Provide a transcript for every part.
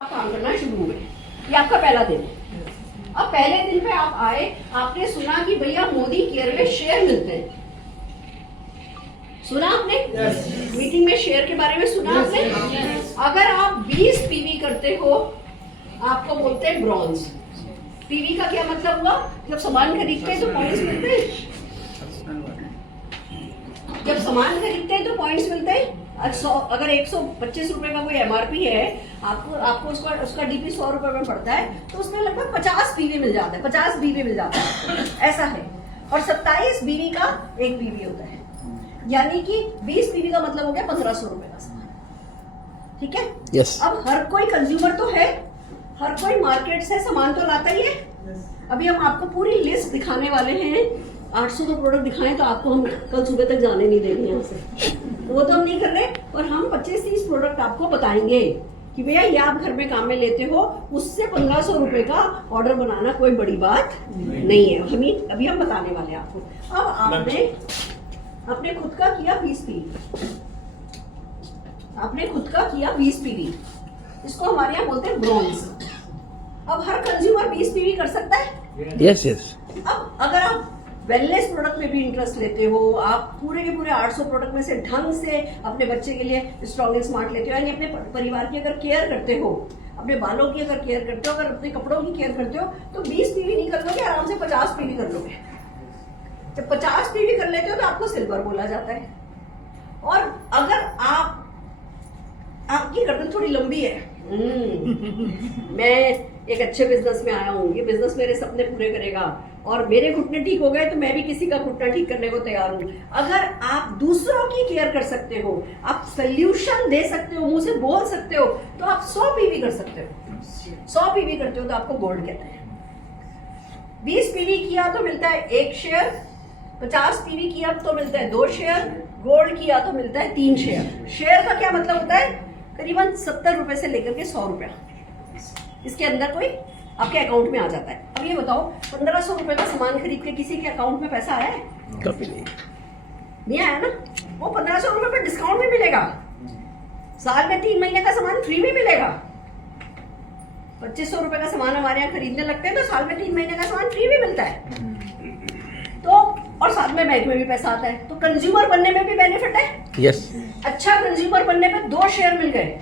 काम करना शुरू हुए। ये आपका पहला दिन है। अब पहले दिन पे आप आए, आपने सुना कि भैया मोदी केयर में शेयर मिलते हैं। सुना आपने? मीटिंग में शेयर के बारे में सुना आपने? अगर आप 20 पीवी करते हो आपको बोलते हैं ब्रॉन्ज। पीवी का क्या मतलब हुआ? जब सामान खरीदते हैं तो पॉइंट्स मिलते हैं। जब सामान खरीदते हैं तो पॉइंट्स मिलते हैं। अगर 125 रुपए का कोई एमआरपी है, आपको उसका डीपी 100 रुपए में पड़ता है, तो उसमें लगभग 50 पीवी मिल जाता है, 50 बीवी मिल जाता है, ऐसा है। और 27 बीवी का एक पीवी होता है, यानी कि 20 पीवी का मतलब हो गया 1500 रुपए का सामान। ठीक है? yes. अब हर कोई कंज्यूमर तो है, हर कोई मार्केट से सामान तो लाता ही है। अभी हम आपको पूरी लिस्ट दिखाने वाले हैं। 800 का प्रोडक्ट दिखाएं तो आपको हम कल सुबह तक जाने नहीं देंगे यहाँ से, तो वो तो हम नहीं कर रहे। और हम 25-30 प्रोडक्ट आपको बताएंगे कि भैया ये आप घर में काम में लेते हो, उससे 1500 रुपए का ऑर्डर बनाना कोई बड़ी बात नहीं है। अभी हम बताने वाले हैं आपको। अब आपने खुद का किया 20 पीवी, आपने खुद का किया 20 पीवी, इसको हमारे यहाँ बोलते हैं ब्रॉन्ज। अब हर कंज्यूमर 20 पीवी कर सकता है। Yes yes. अब अगर आप वेलनेस प्रोडक्ट में भी इंटरेस्ट लेते हो, आप पूरे के पूरे 800 प्रोडक्ट में से ढंग से अपने बच्चे के लिए स्ट्रॉन्ग एंड स्मार्ट लेते हो, यानी अपने परिवार की अगर केयर करते हो, अपने बालों की अगर केयर करते हो, अगर अपने कपड़ों की केयर करते हो, तो 20 पीवी नहीं कर लोगे, आराम से 50 पीवी कर लोगे। जब 50 पीवी कर लेते हो तो आपको सिल्वर बोला जाता है। और अगर आपकी गर्दन थोड़ी लंबी है, मैं एक अच्छे बिजनेस में आया हूँ, ये बिजनेस मेरे सपने पूरे करेगा और मेरे घुटने ठीक हो गए तो मैं भी किसी का घुटना ठीक करने को तैयार हूँ। अगर आप दूसरों की केयर कर सकते हो, आप सोल्यूशन दे सकते हो, मुंह से बोल सकते हो, तो आप 100 पीवी कर सकते हो। 100 पीवी करते हो तो आपको गोल्ड कहते हैं। 20 पीवी किया तो मिलता है 1 शेयर, 50 पीवी किया तो मिलता है 2 शेयर, गोल्ड किया तो मिलता है 3 शेयर। शेयर का क्या मतलब होता है? करीबन 70 रुपए से लेकर के 100 रुपया इसके अंदर कोई आपके अकाउंट में आ जाता है। अब ये बताओ, 1500 रुपए का सामान खरीद के किसी के अकाउंट में पैसा आया है? कभी नहीं आया ना। वो 1500 रुपए पे डिस्काउंट भी मिलेगा, साल में 3 महीने का सामान फ्री में मिलेगा। 2500 रुपए का सामान हमारे यहाँ खरीदने लगते हैं तो साल में 3 महीने का सामान फ्री भी मिलता है। तो और साथ में बैंक में भी पैसा आता है, तो कंज्यूमर बनने में भी बेनिफिट है। यस। अच्छा कंज्यूमर बनने पे 2 शेयर मिल गए,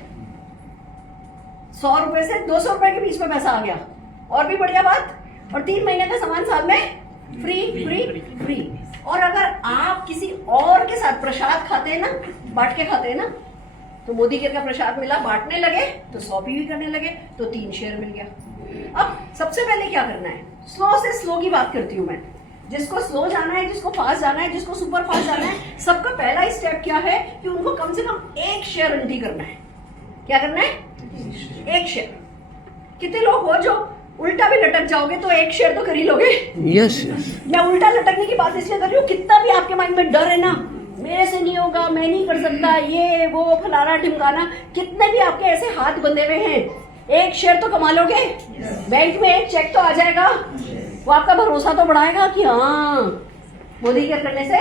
100 रुपए से 200 रुपए के बीच में पैसा आ गया, और भी बढ़िया बात। और 3 महीने का सामान साल में फ्री फ्री फ्री। और अगर आप किसी और के साथ प्रसाद खाते हैं ना, बांट के खाते हैं ना, तो मोदी केयर का प्रसाद मिला, बांटने लगे तो 100 पीवी करने लगे तो 3 शेयर मिल गया। अब सबसे पहले क्या करना है? स्लो से स्लो की बात करती हूँ मैं। जिसको स्लो जाना है, जिसको फास्ट जाना है, जिसको सुपर फास्ट जाना है, सबका पहला स्टेप क्या है कि उनको कम से कम 1 शेयर एंट्री करना है। क्या करना है? 1 शेयर। कितने लोग हो जो उल्टा भी लटक जाओगे तो 1 शेयर तो कर ही लोगे? Yes yes. मैं उल्टा लटकने की बात इसलिए कर रही हूँ, कितना भी आपके माइंड में डर है ना, मेरे से नहीं होगा, मैं नहीं कर सकता, ये वो फलाना ढिमकाना, कितने भी आपके ऐसे हाथ बंधे हुए हैं, 1 शेयर तो कमा लोगे। बैंक में एक चेक तो आ जाएगा, वो आपका भरोसा तो बढ़ाएगा कि हाँ मोदी केयर करने से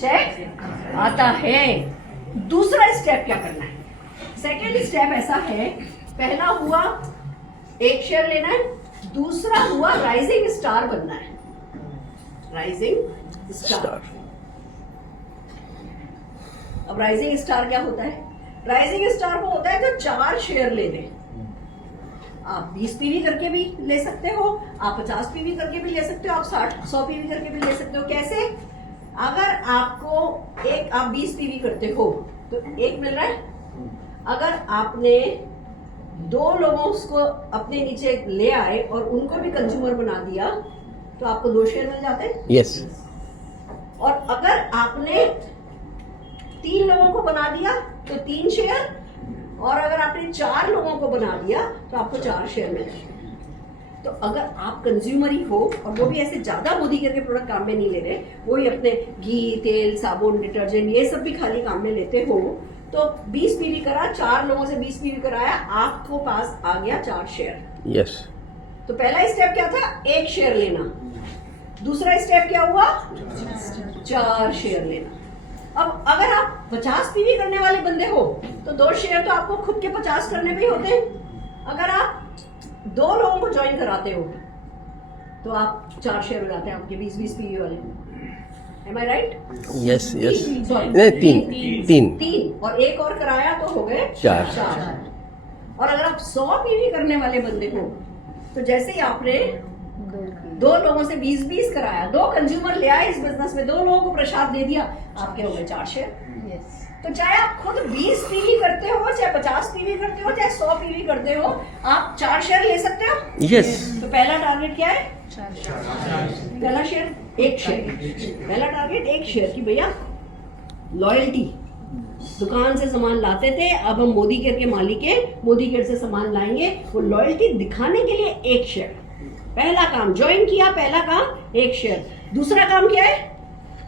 चेक आता है। दूसरा स्टेप क्या करना है? सेकेंड स्टेप ऐसा है, पहला हुआ 1 शेयर लेना है, दूसरा हुआ राइजिंग स्टार बनना है। Rising star. अब राइजिंग स्टार क्या होता है? राइजिंग स्टार वो होता है जो 4 शेयर ले ले। आप 20 पीवी करके भी ले सकते हो, आप 50 पीवी करके भी ले सकते हो, आप 100 पीवी करके भी ले सकते हो। कैसे? अगर आपको आप 20 पीवी करते हो तो 1 मिल रहा है। अगर आपने 2 लोगों को अपने नीचे ले आए और उनको भी कंज्यूमर बना दिया तो आपको 2 शेयर मिल जाते हैं। यस। और अगर आपने 3 लोगों को बना दिया तो 3 शेयर, और अगर आपने 4 लोगों को बना दिया तो आपको 4 शेयर मिल जाएंगे। तो अगर आप कंज्यूमर ही हो, और वो भी ऐसे ज्यादा मोदी केयर के प्रोडक्ट काम में नहीं ले रहे, वो ही अपने घी, तेल, साबुन, डिटर्जेंट ये सब भी खाली काम में लेते हो, तो 20 पीवी करा, 4 लोगों से 20 पीवी कराया, आपको पास आ गया 4 शेयर। यस। तो पहला स्टेप क्या था? 1 शेयर लेना। दूसरा स्टेप क्या हुआ? 4 शेयर लेना। अब अगर आप 50 पीवी करने वाले बंदे हो तो 2 शेयर तो आपको खुद के 50 करने में ही होते हैं। अगर आप 2 लोगों को ज्वाइन कराते हो तो आप 4 शेयर हो जाते हैं आपके 20-20 पीवी वाले। Am I right? Yes yes Sorry, नहीं तीन तीन और एक और कराया तो हो गए 4। और अगर आप 100 पीवी करने वाले बंदे हो तो जैसे ही आपने 2 लोगों से 20-20 कराया, 2 कंज्यूमर ले आए इस बिजनेस में, 2 लोगों को प्रसाद दे दिया, आपके हो गए 4 शेयर। तो चाहे आप खुद 20 पीवी करते हो, चाहे 50 पीवी करते हो, चाहे 100 पीवी करते हो, आप 4 शेयर ले सकते हो। यस तो पहला टारगेट क्या है? पहला शेयर 1 शेयर। पहला टारगेट 1 शेयर की भैया लॉयल्टी। दुकान से सामान लाते थे, अब हम मोदी केयर के मालिक हैं, मोदी केयर से सामान लाएंगे। वो लॉयल्टी दिखाने के लिए 1 शेयर। पहला काम ज्वाइन किया, पहला काम 1 शेयर। दूसरा काम क्या है?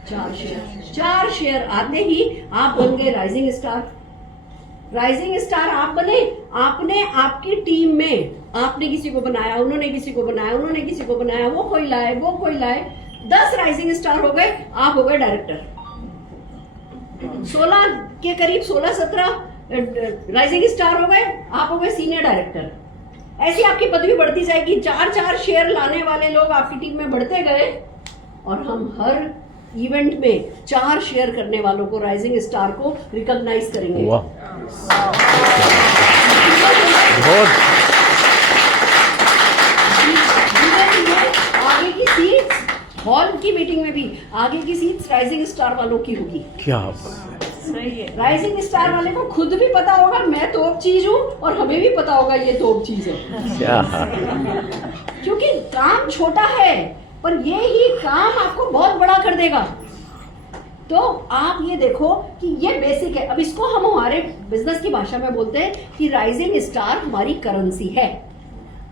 4 शेयर। 4 शेयर आते ही आप बन गए राइजिंग स्टार। राइजिंग स्टार आप बने, आपने आपकी टीम में आपने किसी को बनाया, उन्होंने किसी को बनाया, उन्होंने किसी को बनाया, वो कोई लाए, वो कोई लाए, 10 राइजिंग स्टार हो गए, आप हो गए डायरेक्टर। 16 के करीब 16-17 राइजिंग स्टार हो गए, आप हो गए सीनियर डायरेक्टर। ऐसी आपकी पदवी बढ़ती जाएगी। 4-4 शेयर लाने वाले लोग आपकी टीम में बढ़ते गए और हम हर इवेंट में 4 शेयर करने वालों को, राइजिंग स्टार को रिकॉग्नाइज करेंगे। वाह बहुत आगे की सीट्स, हॉल की मीटिंग में भी आगे की सीट्स राइजिंग स्टार वालों की होगी। क्या सही है। राइजिंग स्टार वाले को खुद भी पता होगा मैं तोप चीज हूँ और हमें भी पता होगा ये तोप चीज है। क्या क्योंकि काम छोटा है पर ये ही काम आपको बहुत बड़ा कर देगा। तो आप ये देखो कि ये बेसिक है। अब इसको हम हमारे बिजनेस की भाषा में बोलते हैं कि राइजिंग स्टार हमारी करेंसी है।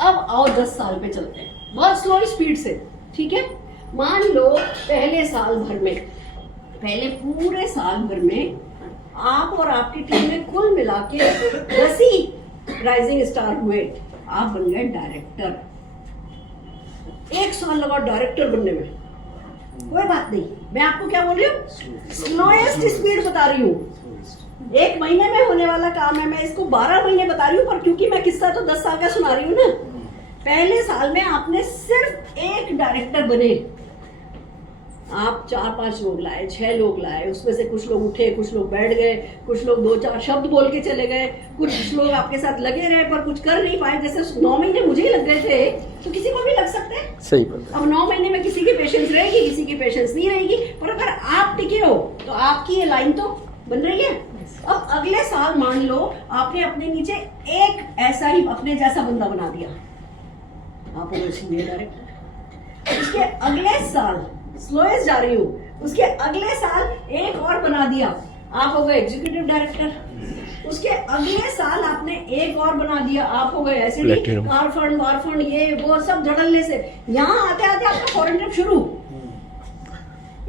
अब आओ 10 साल पे चलते हैं, बहुत स्लो स्पीड से, ठीक है। मान लो पहले साल भर में, पहले पूरे साल भर में आप और आपकी टीम में कुल मिला के 10 ही राइजिंग स्टार हुए, आप बन गए डायरेक्टर। 1 साल लगा डायरेक्टर बनने में, कोई बात नहीं। मैं आपको क्या बोल रही हूँ? स्लोएस्ट स्पीड बता रही हूँ। 1 महीने में होने वाला काम है, मैं इसको 12 महीने बता रही हूँ, पर क्योंकि मैं किस्सा तो 10 साल का सुना रही हूँ ना। पहले साल में आपने सिर्फ 1 डायरेक्टर बने, आप 4-5 लोग लाए, 6 लोग लाए, उसमें से कुछ लोग उठे, कुछ लोग बैठ गए, कुछ लोग 2-4 शब्द बोल के चले गए, कुछ लोग आपके साथ लगे रहे पर कुछ कर नहीं पाए। जैसे 9 महीने मुझे ही लग गए थे, तो किसी को भी लग सकते हैं। सही बात। अब 9 महीने में किसी की पेशेंस रहेगी, किसी की पेशेंस नहीं रहेगी, पर अगर आप टिके हो तो आपकी ये लाइन तो बन रही है। अब अगले साल मान लो आपने अपने नीचे एक ऐसा ही अपने जैसा बंदा बना दिया, आप हो सीनियर डायरेक्टर। उसके अगले साल, स्लोएस्ट जा रही हूँ, उसके अगले साल एक और बना दिया, आप हो गए एग्जीक्यूटिव डायरेक्टर। उसके अगले साल आपने एक और बना दिया, आप हो गए ऐसे कार फंड, वार फंड, ये वो सब झड़लने से यहाँ आते आते आपका फॉरेन ट्रिप शुरू।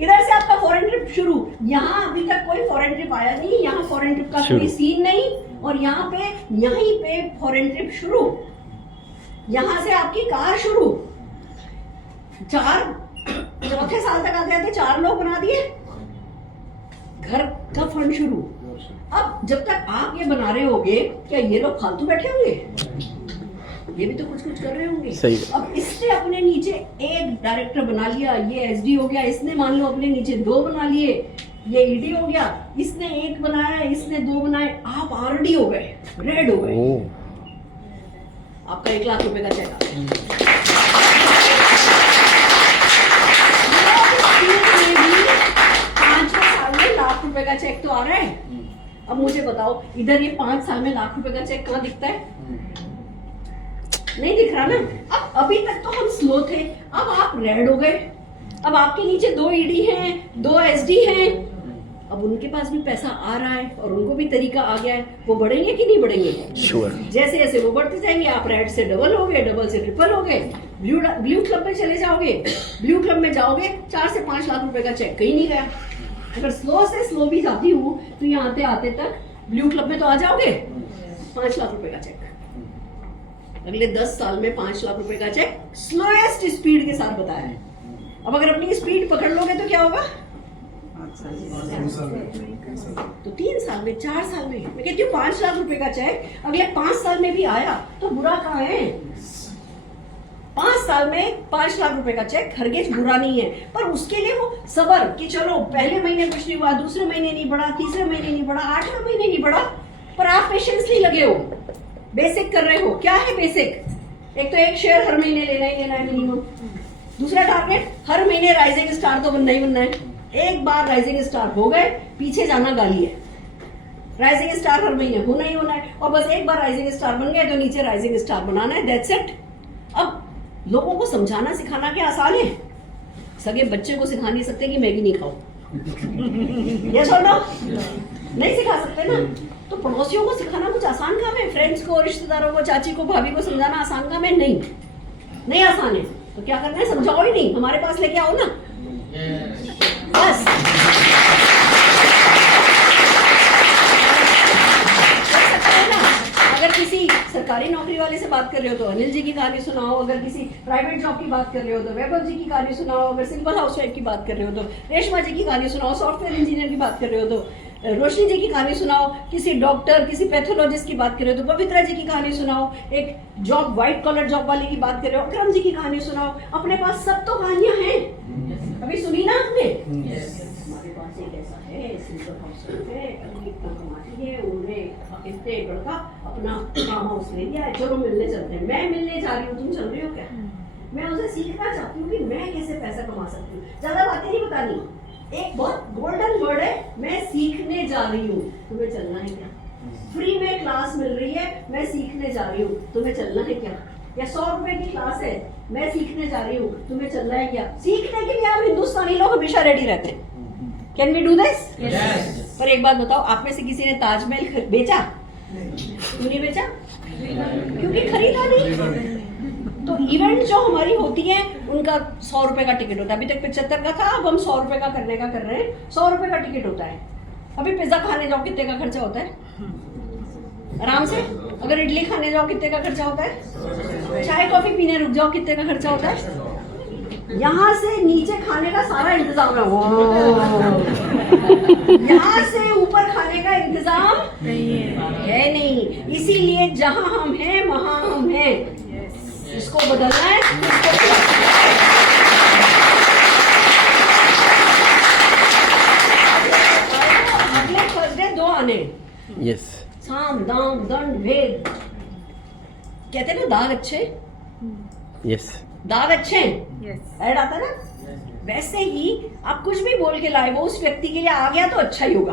इधर से आपका फॉरेन ट्रिप शुरू, यहाँ अभी तक कोई फॉरेन ट्रिप आया नहीं, यहाँ फॉरेन ट्रिप का कोई सीन नहीं, और यहाँ पे यहीं पे फॉरेन ट्रिप शुरू। यहाँ से आपकी कार शुरू। चौथे साल तक आते आते 4 लोग बना दिए, घर का फंड शुरू। अब जब तक आप ये बना रहे होगे, क्या ये लोग फालतू बैठे होंगे? ये भी तो कुछ कुछ कर रहे होंगे। सही। अब इसने अपने नीचे एक डायरेक्टर बना लिया, ये एसडी हो गया, इसने मान लो अपने नीचे 2 बना लिए, ये ईडी हो गया, इसने 1 बनाया, इसने 2 बनाए, आप आरडी हो गए, रेड हो गए। आपका 1 लाख रुपए का चेक आ गया। 5 साल में लाख रुपए का चेक तो आ रहा है। अब मुझे बताओ, इधर ये 5 साल में लाख रुपए का चेक कहाँ दिखता है? नहीं दिख रहा ना। अब अभी तक तो हम स्लो थे, अब आप रेड हो गए। अब आपके नीचे 2 ईडी हैं, 2 एसडी हैं, अब उनके पास भी पैसा आ रहा है और उनको भी तरीका आ गया है। वो बढ़ेंगे कि नहीं बढ़ेंगे? श्योर। जैसे जैसे वो बढ़ते जाएंगे, आप रेड से डबल हो गए, डबल से ट्रिपल हो गए, ब्लू क्लब में चले जाओगे। ब्लू क्लब में जाओगे, 4 से 5 लाख रुपए का चेक कहीं नहीं गया। अगर स्लो से स्लो भी जाती हूँ तो यहाँ आते आते तक ब्लू क्लब में तो आ जाओगे। 5 लाख रुपए का चेक अगले 10 साल में, 5 लाख रुपए का चेक स्लोएस्ट स्पीड के साथ बताया है। अब अगर अपनी स्पीड पकड़ लोगे तो क्या होगा? तो 3 साल में, 4 साल में, मैं कहती हूँ 5 लाख रुपए का चेक अगले 5 साल में भी आया तो बुरा कहाँ है? 5 साल में 5 लाख रुपए का चेक, हरगिज बुरा नहीं है, पर उसके लिए वो सबर कि चलो पहले महीने कुछ नहीं हुआ, दूसरे महीने नहीं बढ़ा, तीसरे महीने नहीं बढ़ा, 8वें महीने नहीं बढ़ा, पर आप पेशेंसली लगे हो, बेसिक कर रहे हो। क्या है बेसिक? एक तो एक शेयर हर महीने लेना ही लेना है मिनिमम। दूसरा टारगेट, हर महीने राइजिंग स्टार तो बनना ही बनना है। एक बार राइजिंग स्टार हो गए, पीछे जाना गाली है। राइजिंग स्टार हर महीने होना ही होना है, और बस एक बार राइजिंग स्टार बन गए तो नीचे राइजिंग स्टार बनाना है, दैट्स इट। अब लोगों को समझाना सिखाना क्या आसान है? सगे बच्चे को सिखा नहीं सकते कि मैगी नहीं खाओ, यस और नो? नहीं सिखा सकते ना। तो पड़ोसियों को सिखाना कुछ आसान काम है? फ्रेंड्स को, रिश्तेदारों को, चाची को, भाभी को समझाना आसान काम है? नहीं आसान है। तो क्या करना है? समझाओ ही नहीं, हमारे पास लेके आओ ना, बस। अगर किसी सरकारी नौकरी वाले से बात कर रहे हो तो अनिल जी की कहानी सुनाओ, अगर किसी प्राइवेट जॉब की बात कर रहे हो तो वैभव जी की कहानी सुनाओ, अगर सिंपल हाउसवाइफ की बात कर रहे हो तो रेशमा जी की कहानी सुनाओ, सॉफ्टवेयर इंजीनियर की बात कर रहे हो तो रोशनी जी की कहानी सुनाओ, किसी डॉक्टर, किसी पैथोलॉजिस्ट की बात कर रहे हो तो पवित्रा जी की कहानी सुनाओ, एक जॉब व्हाइट कॉलर जॉब वाले की बात कर रहे हो अक्रम जी की कहानी सुनाओ। अपने पास सब तो कहानियां हैं, अभी सुनी ना आपने? हमारे पास एक ऐसा है, सिंपल हाउसवाइफ है, इतना कमाती है, उन्होंने इतने बड़का अपना फार्म हाउस ले लिया है, चलो मिलने चलते हैं। मैं मिलने जा रही हूँ, तुम चल रही हो क्या? मैं उसे सीखना चाहती हूँ कि मैं कैसे पैसा कमा सकती हूँ। ज्यादा बातें नहीं बतानी, एक बहुत गोल्डन वर्ड है, मैं सीखने जा रही हूँ, तुम्हें चलना है क्या? फ्री में क्लास मिल रही है, मैं सीखने जा रही हूँ, तुम्हें चलना है क्या? या 100 रुपए की क्लास है, मैं सीखने जा रही हूँ, तुम्हें चलना है क्या? सीखने के लिए हम हिंदुस्तानी लोग हमेशा रेडी रहते हैं। Can we do this? पर एक बात बताओ, आप में से किसी ने ताजमहल बेचा? क्यों नहीं बेचा? क्योंकि खरीदा नहीं। तो इवेंट जो हमारी होती है उनका 100 रुपए का टिकट होता है। अभी तक 75 का था, अब हम 100 रुपए का करने का कर रहे हैं। 100 रुपए का टिकट होता है। अभी पिज्जा खाने जाओ कितने का खर्चा होता है? आराम से। अगर इडली खाने जाओ कितने का खर्चा होता है? चाय कॉफी पीने रुक जाओ कितने का खर्चा होता है? यहाँ से नीचे खाने का सारा इंतजाम है, यहाँ से ऊपर खाने का इंतजाम है नहीं। इसीलिए जहाँ हम हैं वहाँ हम हैं, इसको बदलना है। अगले थर्सडे 2 आने, यस। साम दाम दंड भेद, कहते ना दाग अच्छे, यस। दाग अच्छे ऐड आता ना, वैसे ही आप कुछ भी बोल के लाए, वो उस व्यक्ति के लिए आ गया तो अच्छा ही होगा।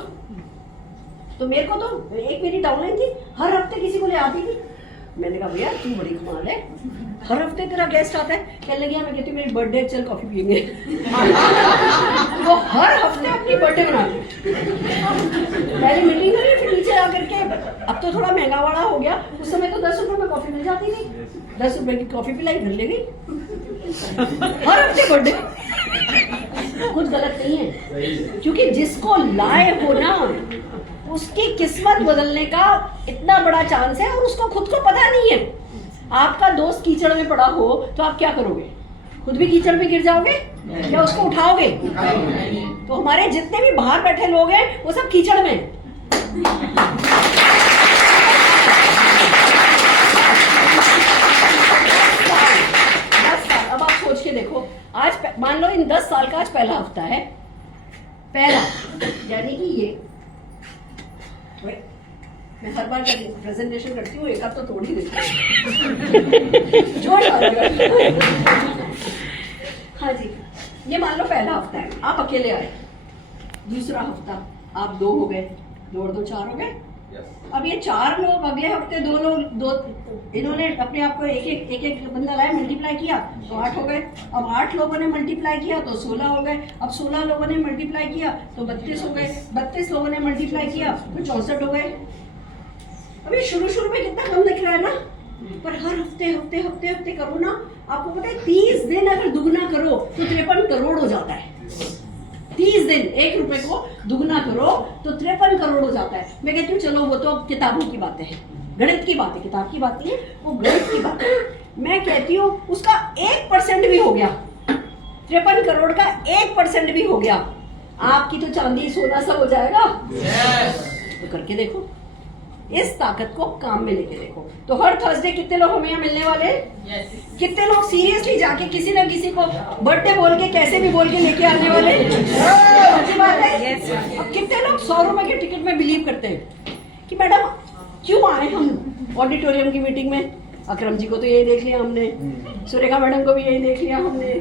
तो मेरे को तो एक मेरी डाउनलाइन थी, हर हफ्ते किसी को ले आती थी। मैंने कहा भैया तू बड़ी कमाल है, हर हफ्ते तेरा गेस्ट आता है। कहने लगी मैं कहती हूँ मेरी बर्थडे, चल कॉफी पियेंगे। वो हर हफ्ते अपनी बर्थडे मनाती, पहले मीटिंग करी, फिर नीचे आकर के, अब तो थोड़ा महंगा वाला हो गया, उस समय तो 10 रुपए में कॉफी मिल जाती थी, 10 रुपए की कॉफी पिलाई, घर ले गई। हर हफ्ते बर्थडे, कुछ गलत नहीं है, क्योंकि जिसको लाए हो ना उसकी किस्मत बदलने का इतना बड़ा चांस है, और उसको खुद को पता नहीं है। आपका दोस्त कीचड़ में पड़ा हो तो आप क्या करोगे? खुद भी कीचड़ में गिर जाओगे या उसको उठाओगे? तो हमारे जितने भी बाहर बैठे लोग हैं वो सब कीचड़ में। अब आप सोच के देखो, आज मान लो इन 10 साल का आज पहला हफ्ता है, पहला, यानी कि ये मैं हर बार प्रेजेंटेशन करती हूँ, एक हफ्ता तो तोड़ ही देती हूँ। जोड़ हाँ जी, ये मान लो पहला हफ्ता है, आप अकेले आए। दूसरा हफ्ता आप 2 हो गए, 2 और 2 4 हो गए। अब ये 4 लोग अगले हफ्ते 2 लोग, 2 इन्होंने अपने आप को एक बंदा लाया, मल्टीप्लाई किया तो 8 हो गए। अब 8 लोगों ने मल्टीप्लाई किया तो 16 हो गए। अब 16 लोगों ने मल्टीप्लाई किया तो 32 हो गए। 32 लोगों ने मल्टीप्लाई किया तो 64 हो गए। अभी शुरू में कितना कम दिख रहा है ना, पर हर हफ्ते करो ना, आपको पता है 30 दिन अगर दुगना करो तो 53 करोड़ हो जाता है। 30 दिन 1 रुपए को दुगना करो तो 53 करोड़ हो जाता है। मैं कहती हूँ चलो वो तो किताबों की बातें हैं, गणित की बातें, किताब की बात नहीं है, वो गणित की बात है। मैं कहती हूँ उसका 1% भी हो गया, 53 करोड़ का 1% भी हो गया, आपकी तो चांदी सोना सब हो जाएगा। तो करके देखो, इस ताकत को काम में लेके देखो। तो हर थर्सडे कितने लोग हमें यहाँ मिलने वाले हैं? कितने लोग सीरियसली जाके किसी ना किसी को बर्थडे बोल के कैसे भी बोल के लेके आने वाले? अच्छी बात है। अब कितने लोग 100 रुपए के टिकट में बिलीव करते हैं कि मैडम क्यों आए हम ऑडिटोरियम की मीटिंग में? अकरम जी को तो यही देख लिया हमने, सुरेखा मैडम को भी यही देख लिया हमने,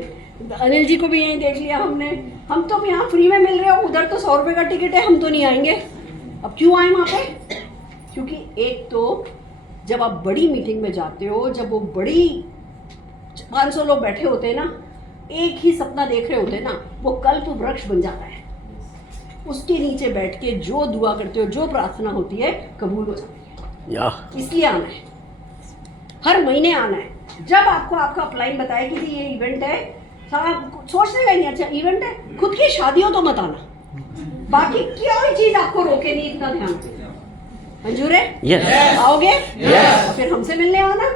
अनिल जी को भी यही देख लिया हमने। हम तो यहाँ फ्री में मिल रहे हो, उधर तो 100 रुपए का टिकट है, हम तो नहीं आएंगे। अब क्यों आए वहाँ पे? क्योंकि एक तो जब आप बड़ी मीटिंग में जाते हो, जब वो बड़ी 500 लोग बैठे होते हैं ना, एक ही सपना देख रहे होते हैं ना, वो कल्प वृक्ष बन जाता है। उसके नीचे बैठ के जो दुआ करते हो, जो प्रार्थना होती है, कबूल हो जाती है। इसलिए आना है, हर महीने आना है। जब आपको आपका अपलाइन बताए कि ये इवेंट है, सोचने का नहीं, अच्छा इवेंट है, खुद की शादियों तो मत आना, बाकी कोई चीज आपको रोके नहीं, इतना ध्यान दो। मंजूर है? Yes. आओगे? Yes. और फिर हमसे मिलने आना।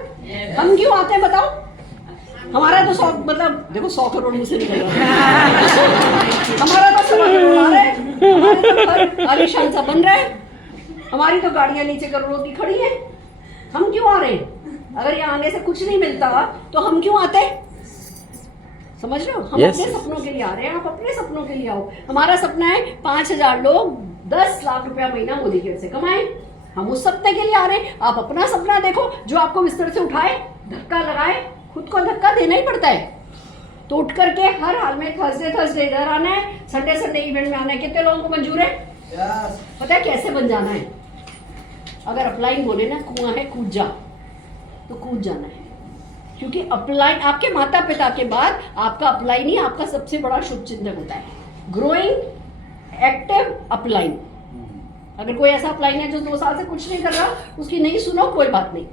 हम क्यों आते हैं बताओ? हमारा तो 100 मतलब देखो 100 करोड़ मुझसे निकल रहा है। हमारा तो 100 करोड़ आ रहा है, हमारे तो घर आलीशान सा बन रहा है, हमारी तो गाड़ियां नीचे करोड़ों की खड़ी है। हम क्यों आ रहे हैं? अगर यहाँ आने से कुछ नहीं मिलता तो हम क्यों आते? समझ रहे हो? हम Yes. अपने सपनों के लिए आ रहे हैं, आप अपने सपनों के लिए आओ। हमारा सपना है 5000 लोग 10 लाख रुपया महीना मोदी केयर से कमाएं। हम उस सपने के लिए आ रहे हैं। आप अपना सपना देखो, जो आपको बिस्तर से उठाए, धक्का लगाए, खुद को धक्का देना ही पड़ता है। तो उठ करके हर हाल में थर्सडे इधर आना है, संडे इवेंट में आना है। कितने लोगों को मंजूर है? पता है कैसे बन जाना है? अगर अपलाइन बोले ना कुआं है कूद जा, तो कूद जाना है। क्योंकि अपलाइन आपके माता पिता के बाद आपका अपलाइन ही आपका सबसे बड़ा शुभ चिंतक होता है। Growing active upline. अगर कोई ऐसा अपलाइन है जो 2 साल से कुछ नहीं कर रहा, उसकी नहीं सुनो, कोई बात नहीं।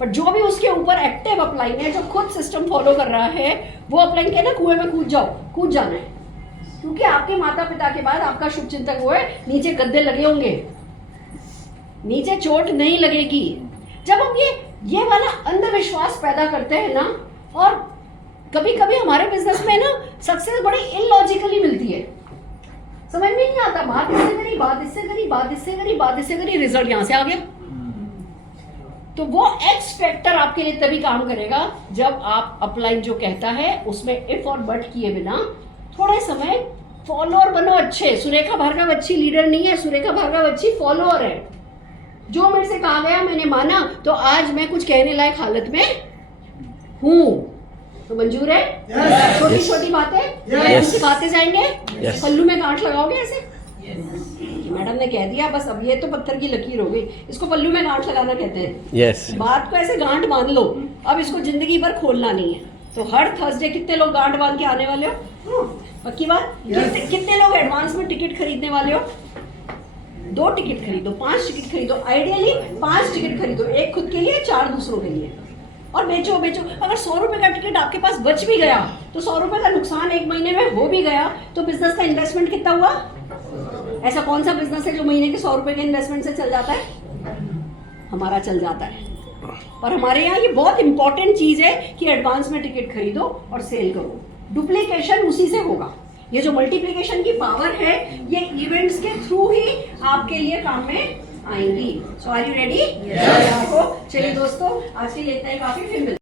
पर जो भी उसके ऊपर एक्टिव अपलाइन है, जो खुद सिस्टम फॉलो कर रहा है, वो अपलाइन के ना कुएं में कूद जाओ, कूद जाना है। क्योंकि आपके माता पिता के बाद आपका शुभ चिंतक वो है। नीचे गद्दे लगे होंगे, नीचे चोट नहीं लगेगी। जब हम ये वाला अंधविश्वास पैदा करते हैं ना, और कभी कभी हमारे बिजनेस में ना सक्सेस बड़ी इलॉजिकली मिलती है, समझ में नहीं आता। बात इससे करी, बात इससे करी, बात इससे करी, बात इससे करी, रिजल्ट यहां से आ गया। तो वो एक्स फैक्टर आपके लिए तभी काम करेगा जब आप अपलाइन जो कहता है उसमें इफ और बट किए बिना थोड़े समय फॉलोअर बनो अच्छे। सुरेखा भार्गव अच्छी लीडर नहीं है, सुरेखा भार्गव अच्छी फॉलोअर है। जो मेरे से कहा गया मैंने माना, तो आज मैं कुछ कहने लायक हालत में हूँ। तो मंजूर है? छोटी छोटी बातें सिखाते जाएंगे। पल्लू में गांठ लगाओगे ऐसे? मैडम ने कह दिया, बस अब ये तो पत्थर की लकीर हो गई, इसको पल्लू में गांठ लगाना कहते हैं। बात को ऐसे गांठ बांध लो, अब इसको जिंदगी भर खोलना नहीं है। तो हर थर्सडे कितने लोग गांठ बांध के आने वाले हो? पक्की बात? कितने लोग एडवांस में टिकट खरीदने वाले हो? 2 टिकट खरीदो, 5 टिकट खरीदो, आइडियली 5 टिकट खरीदो, एक खुद के लिए, 4 दूसरों के लिए, और बेचो। अगर 100 रुपए का टिकट आपके पास बच भी गया, तो 100 रुपए का नुकसान 1 महीने में हो भी गया, तो बिजनेस का इन्वेस्टमेंट कितना हुआ? ऐसा कौन सा बिजनेस है जो महीने के 100 रुपए के इन्वेस्टमेंट से चल जाता है? हमारा चल जाता है। पर हमारे यहाँ ये बहुत इंपॉर्टेंट चीज है कि एडवांस में टिकट खरीदो और सेल करो। डुप्लीकेशन उसी से होगा। ये जो मल्टीप्लिकेशन की पावर है, ये इवेंट्स के थ्रू ही आपके लिए काम में आएंगी। सो आर यू रेडी? चलिए दोस्तों, आज के लिए इतना ही काफी, फिर मिलते हैं।